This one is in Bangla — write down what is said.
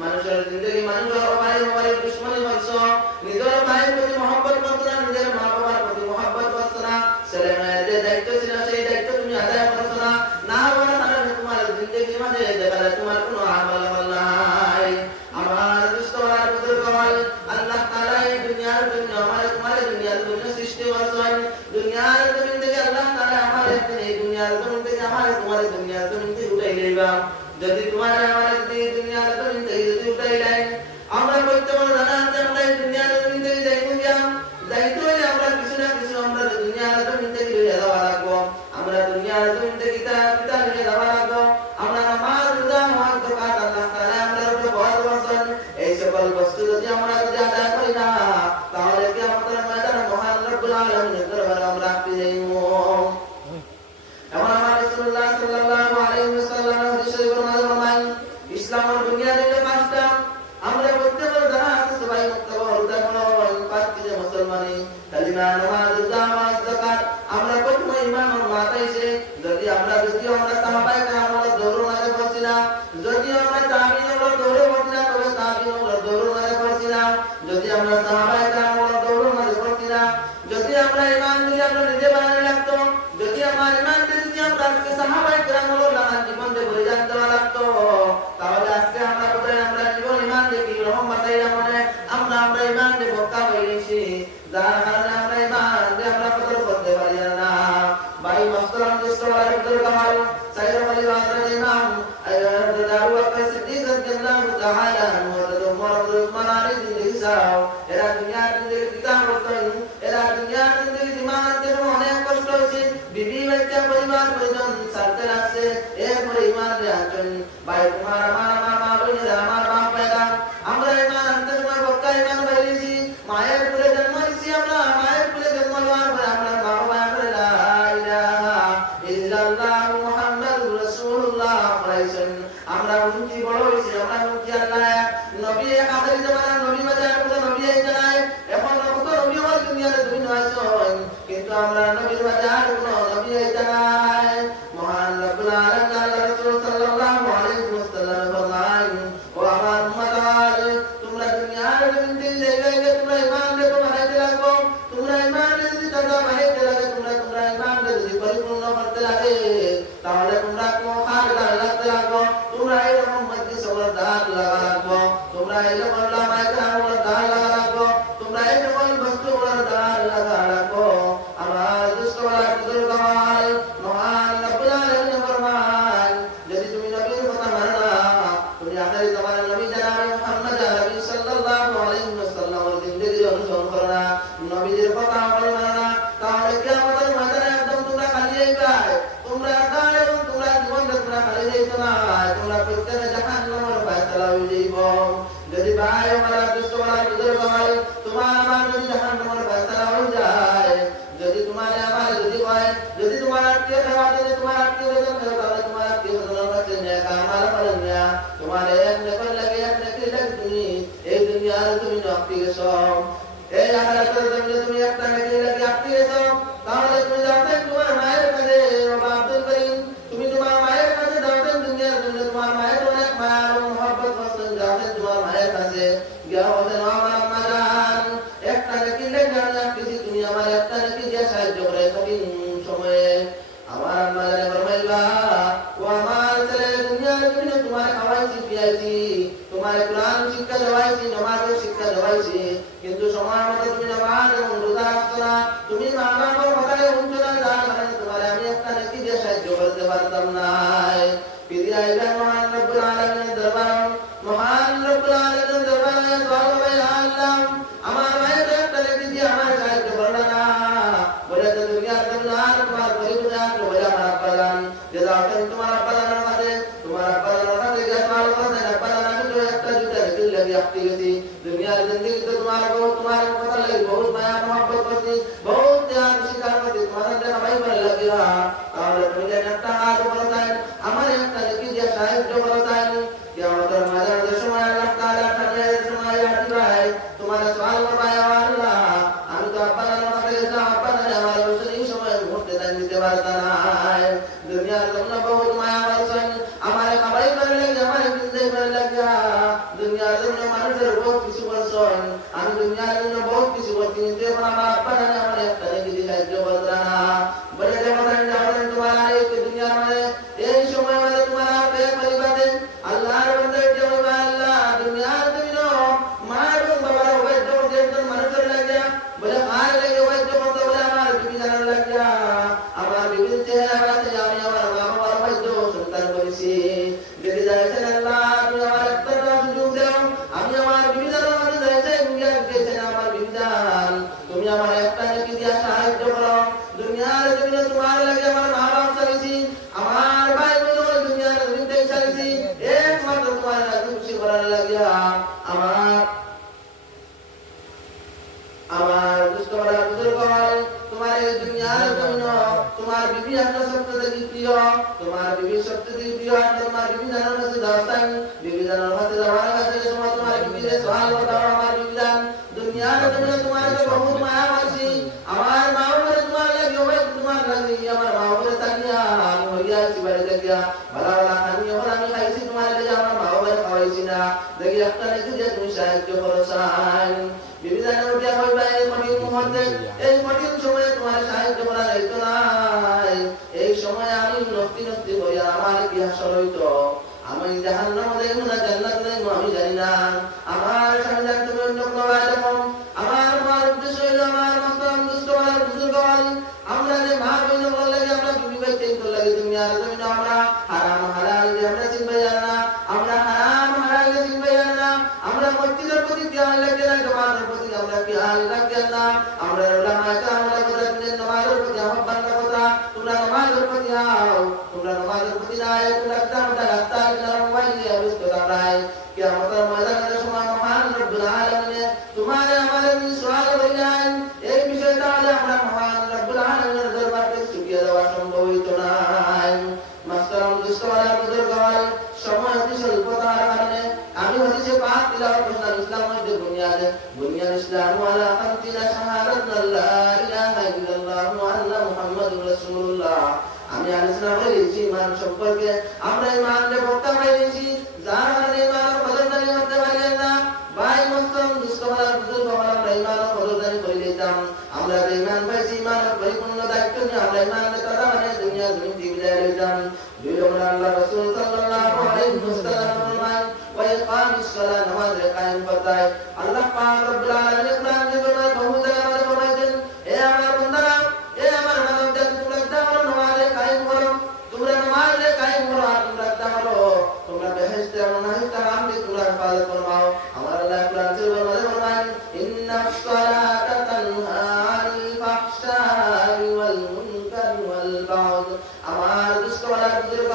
মানুষের জিন্দগি মানুষের ভাই দুশ্মনী করছো, নিজের ভাইয়ের প্রতি মহব্বত করছো না, নিজের মা বাবার প্রতি মহব্বত করছো না, ছেলে মেয়ের যে দায়িত্ব ছিল সেই দায়িত্ব তুমি আদায় করছো না, না হওয়ার কারণে তোমার জিন্দগির মাঝে দেখা তোমার কোনো আমল নাই। আমার দুষ্টবার বুজুর্গ হল আল্লাহ তাআলা এই দুনিয়ার জন্য তোমার দুনিয়ার জন্য সৃষ্টি করছেন। দুনিয়ার জমিন থেকে আল্লাহ তাআলা এই দুনিয়ার জমিন থেকে তোমার দুনিয়ার জমিন থেকে উঠাই দিবা। যদি তোমার যদি দুনিয়ার জমিন থেকে যদি উঠাই দেয়, আমরা করতে পারবো জানা আছে আমরা এই দুনিয়ার জমিন থেকে যাইবো গিয়া, যাইতে হলে আমরা কিছু না কিছু আমরা দুনিয়ার জমিন থেকে লইয়া যাওয়া লাগবো। আমরা দুনিয়ার জমিন থেকে পিতা লইয়া যাওয়া লাগবো। আমরা নামাজ রোজা হজ যাকাত আল্লাহ তাআলা আমাদের উপর ফরজ করেছেন। এই সকল বস্তু যদি আমরা আদায় করি না, তাহলে কি আমাদের ময়দানে মহান রব্বুল আলামিনের দরবারে আমরা পেয়ে যাইবো। এমন আমার রাসূলুল্লাহ সাল্লাল্লাহু আলাইহি ওয়াসাল্লাম হাদিসে ফরমান, ইসলাম ও দুনিয়া থেকে পাঁচটা, আমরা প্রত্যেকবার যারা আছে সবাই মুক্তবা হতে পারো পাঁচটি যে মুসলমানি কালিমা নামাজ রোজা হজ যাকাত। আমরা প্রথমে ঈমান ও মাতাইছে যদি আমরা সাহাবায়ে কেরামের দৌড় মাঝে পড়ছি না, যদি আমরা তাবিঈনদের দৌড়ে পড়ছি না, তবে তাবিঈনদের দৌড় মাঝে পড়ছি না, যদি আমরা সাহাবায়ে কেরামের দৌড় মাঝে পড়ছি না, যদি আমরা ঈমান যদি আমরা নিজে বানাতে লাগতো, যদি আমার ঈমান যদি আমরা আজকে সাহাবায়ে কেরামের নাম জীবনে ভরে জানতে লাগতো, তাহলে আজকে আমরা কোথায় আমরা জীবন ঈমান দেখি রহম বাতাইরা মনে আমরা ঈমান দে বোকা হয়ে গেছি, যার কারণে আমরা ঈমান দে আমরা কদর করতে পারি না। ভাই মাস্টারাম দোস্তরা কদর কামাল সাইয়্যিদ আলী বাদর ইমাম আবু বকর সিদ্দিক রাদিয়াল্লাহু তাআলা হযরত ওমর উসমান আলী জিন্দেগি সাও এরা দুনিয়ার জিন্দেগি কিতাব করতেন, এরা দুনিয়ার জিন্দেগি ঈমানের অনেক কষ্ট হয়েছে, বিবি বাচ্চা পরিবার পরিজন সাথে লাগছে, এরপরে ঈমান রে আছেন। ভাই তোমার আমার মা বোনেরা আমার বাপ ভাইরা আমরা ঈমান আনতে সময় বক্কা ঈমান বাইরেছি, মায়ের কুলে জন্ম নিছি, আমরা মায়ের কুলে জন্ম নেওয়ার পরে আমরা মা বাবা আমরা লা ইলাহা ইল্লাল্লাহ মুহাম্মাদুর রাসূলুল্লাহ পড়াইছেন, আমরা উনকি বড় হইছি, আমরা উনকি আল্লাহ নবী আখির জামানার নবী বাজার কোন নবী আইতাই, এখন কত নবী হল দুনিয়াতে দুই আছেন, কিন্তু আমরা নবীর বাজার কোন নবী আইতাই। মহান রব্বুল আলামিন আল্লাহ রাসূল সাল্লাল্লাহু আলাইহি ওয়াসাল্লাম ফরমান, ও আমার উম্মত তোমরা দুনিয়ার জমিনে জায়গায় তোমরা ঈমান রেখে বানাইতে লাগো, তোমরা ঈমান যদি তাজা বানাইতে লাগে, তোমরা ঈমান যদি পরিপূর্ণ করতে লাগে, তাহলে তোমরা খারদার লাগতে লাগো, তোমরা এরকম মধ্যে সবার দাঁত লাগা লাগবো, তোমরা এরকম লামায় কামড় দাঁত লাগা লাগবো, তোমরা এরকম বস্তুগুলোর দাঁত লাগা লাগবো। আমার দুষ্টরা বুজুর্গ হল মহান রব্বুল আলামিন ফরমান, যদি তুমি নবীর কথা মানো না, তুমি আখির জামানার নবী জনাব মুহাম্মদ আরবি সাল্লাল্লাহু আলাইহি ওয়াসাল্লামের জিন্দেগি অনুসরণ করো না, নবীর কথা মানো না, তাহলে কিয়ামতের ময়দানে একদম তোমরা খালি যাইবা, তোমরা একাই এবং তোমরা জীবনে তোমরা খালি যাইতো না, তোমরা প্রত্যেকে জাহান্নামের ফায়সালা হয়ে যাইব। যদি ভাই আমার দুষ্টরা বুজুর্গ হয় তোমার আমার যদি জাহান্নামের ফায়সালা হয়ে যায়, যদি তোমার আমার যদি হয়, যদি তোমার আত্মীয় দেওয়া যদি তোমার আত্মীয় স্বজন তাহলে তোমার আত্মীয় স্বজনের কাছে নেক আমল করেন না, তোমার এক নেকের লাগে এক নেকি লাগে, তুমি এই দুনিয়ার তুমি নকটি গেছো, এই আখিরাতের জন্য তুমি একটা নেকি লাগে আটকে গেছো, তাহলে তুমি যাবেন তোমার মায়ের কাছে, বাবা আব্দুল করিম তুমি তোমার মায়ের কাছে যাবেন, দুনিয়ার জন্য তোমার মায়ের অনেক মায়া এবং মহব্বত করছেন, যাবেন তোমার মায়ের কাছে গিয়া বলেন আমার আম্মা জান একটা নেকি লাগে আমি আটকেছি, তুমি আমার একটা নেকি দিয়ে সাহায্য করে কঠিন সময়ে। আমার আম্মা জানে ফরমাইবা, ও আমার ছেলে দুনিয়ার জন্য তোমার খাওয়াইছি পিয়াইছি, তোমার কোরআন শিক্ষা দেওয়াইছি, নামাজের শিক্ষা দেওয়াইছি, কিন্তু সময় মতো তুমি নামাজ এবং রোজা রাখছো না, তুমি মা বাবার কথায় শুনছো না, যার কারণে তোমার আমি একটা নেকি দিয়ে সাহায্য করতে পারতাম না। ফিরে আইবা মহান রব্বুল আলামিনের দরবার, মহান রব্বুল আলামিনের দরবারে সবাই আল্লাহ আমার মায়ের একটা নেকি দিয়ে আমার সাহায্য করলো না, বলে তো দুনিয়ার জন্য আর তোমার পরিবার বলে আমার আব্বালান যে যাওতেন তোমার আব্বালানের কাছে, তোমার আব্বালানের কাছে গিয়ে সওয়াল করতেন, আব্বালান আমি তো একটা দুটা নেকি লাগে আটকে গেছি, দুনিয়ার জিন্দগি তো তোমার কথা লাগে বহুত মায়া মহব্বত করছি, বহুত ত্যাগ স্বীকার করছি, তোমার দেখা ভাই ভালো লাগে না, তাহলে তুমি যেন একটা হাত বড় চাই, আমার একটা নেকি দিয়ে সাহায্য বড় চাই, কিয়ামতের ময়দানের সময় আল্লাহ তাআলা ঠান্ডার সময় আটি ভাই তোমার সওয়াল করবে, আল্লাহ আমি তো আব্বালানের কাছে গেছিলাম, আব্বালান আমার এই সময় মুহূর্তে দান দিতে পারতাম না, দুনিয়ার জন্য বহুত মায়া করছেন, আমার খাবারই ভালো লাগে, আমার জিন্দগি ভালো লাগে, দুনিয়ার জন্য মানুষের বহুত কিছু করছেন, আমি দুনিয়ার জন্য বহুত কিছু করছি, কিন্তু এখন আমার আব্বা জানে আমার একটা নাকি সাহায্য করতে না বলে দেবতান তোমার এই দুনিয়ার মানে এই সময় মানে তোমার পে পরিবারে আল্লাহর বান্দা যে আল্লাহ দুনিয়ার জন্য মা এবং বাবার অবৈধ একজন মানুষের লাগিয়া বলে আর লেগে অবৈধ করতে বলে আমার বিবি জানার লাগিয়া আমার বিবির চেহারা আছে আমি আমার মা বাবার অবৈধ সন্তান করেছি যদি যাইছেন আল্লাহ তুমি আমার একটা সুযোগ দাও আমি আমার বিবি জানার মাঝে যাইছে গেছেন আমার বিবি জান তুমি আমার একটা নাকি দিয়া সাহায্য করো দুনিয়ার জন্য তোমার লাগে আমার মা বাপ চালিয়েছি আমার ভাই বোন দুনিয়ার জমিতে চালিয়েছি একমাত্র তোমার লাগে খুশি করার লাগিয়া আমার দুষ্টরা বুজুর্গ তোমার এই দুনিয়ার জন্য তোমার বিবি আপনার সবচেয়ে প্রিয় তোমার বিবি সবচেয়ে প্রিয় তোমার বিবি জানার কাছে যাওয়ান বিবি জানার কাছে যাওয়ার কাছে তোমার বিবিকে সহায় করো আমার বিবি জান দুনিয়ার জন্য তোমার বহুত মায়া করছি আমার মা বাবার তোমার লাগে ওই তোমার লাগে আমার মা বাবার তানিয়া আমি হইয়া বাড়ি লাগিয়া ভালো ভালো খানি এখন আমি খাইছি তোমার লাগে আমার মা বাবার খাওয়াইছি না দেখি একটা নাকি যে তুমি সাহায্য করো চান বিবি জানার উঠিয়া হই ভাই কঠিন মুহূর্তে এই কঠিন সময়ে তোমার সাহায্য করা যাইতো নাই এই সময় আমি নষ্টি হইয়া আমার কি হাসর হইতো আমি জাহান্নাম যাইব না জান্নাত যাইব আমি জানি না আমার স্বামী জানতে অন্য কোনো ভাই যখন আমার উদ্দেশ্য হইল আমার মাস্টার দুষ্ট আমার বুজুর্গ আমরা যে মা বইন লাগে আমরা বিবি ভাই চিন্তা লাগে তুমি আর তুমি আমরা হারাম হালাল যে আমরা চিনবে জানা না আমরা হারাম হালাল যে চিনবে জানা না আমরা মসজিদের প্রতি খেয়াল লাগে না জমাতের প্রতি আমরা খেয়াল রাখি না আমরা উলামায়ে কেরামরা কথা দিলেন নামাজের প্রতি আহ্বান কথা তোমরা নামাজের প্রতি আও তোমরা নামাজের প্রতি নাই তোমরা কিতাবটা রাস্তায় কিনারে মোবাইল নিয়ে ব্যস্ত দাঁড়ায় কিয়ামতের ময়দানে সময় মহান রব্বুল আলামিন তোমারে আমাদের সওয়াল করিলেন এই বিষয়টা আমরা মহান রব্বুল আলামিনের দরবারে চুকিয়ে দেওয়া সম্ভব হইতো না মাস্টার দুষ্টরা বুজুর্গ সময় অতি স্বল্পতার কারণে আমি হাদিসে পাক তিলাওয়াত করলাম ইসলামের বুনিয়াদ ইসলাম আলা খামসিনা শাহাদাতু লা ইলাহা ইল্লাল্লাহ ওয়া আন্না মুহাম্মাদুর রাসূলুল্লাহ আমি আলোচনা করেছি ইমান সম্পর্কে আমরা ইমানের বক্তা হয়েছি যার কারণে ইমান বদলদারি করতে পারি না ভাই মুসলিম দুষ্টরা বুজুর্গ আমরা ইমান বদলদারি করে দিতাম আমরা ইমান পাইছি ইমান পরিপূর্ণ দায়িত্ব নিয়ে আমরা ইমানের কথা মানে দুনিয়া দুনিয়া বিদায় দিতাম বিলম্ব আল্লাহ রাসূল সাল্লাল্লাহু আলাইহি ওয়াসাল্লাম ফরমান ওয়া ইকামিস সালাত নামাজ কায়েম করতায় আল্লাহ পাক রব্বুল আলামিন কোরআন এ ফরমায় বহু জায়গায় ফরমাইছেন এ আমার বান্দারা এ আমার বান্দা তোমরা দাও নামাজ কায়েম করো তোমরা নামাজ কায়েম করো আর তোমরা দাও তোমরা বেহেশতে নাহিতা আমকে তোমরা হিফাজত ফরমাও আমার আল্লাহ কোরআন এ ফরমায় ইন্নাস সালাতা তানহা আনিল ফাহশাই ওয়াল মুনকার ওয়াল বাগয় আমার দুষ্টরা বুজুর্গ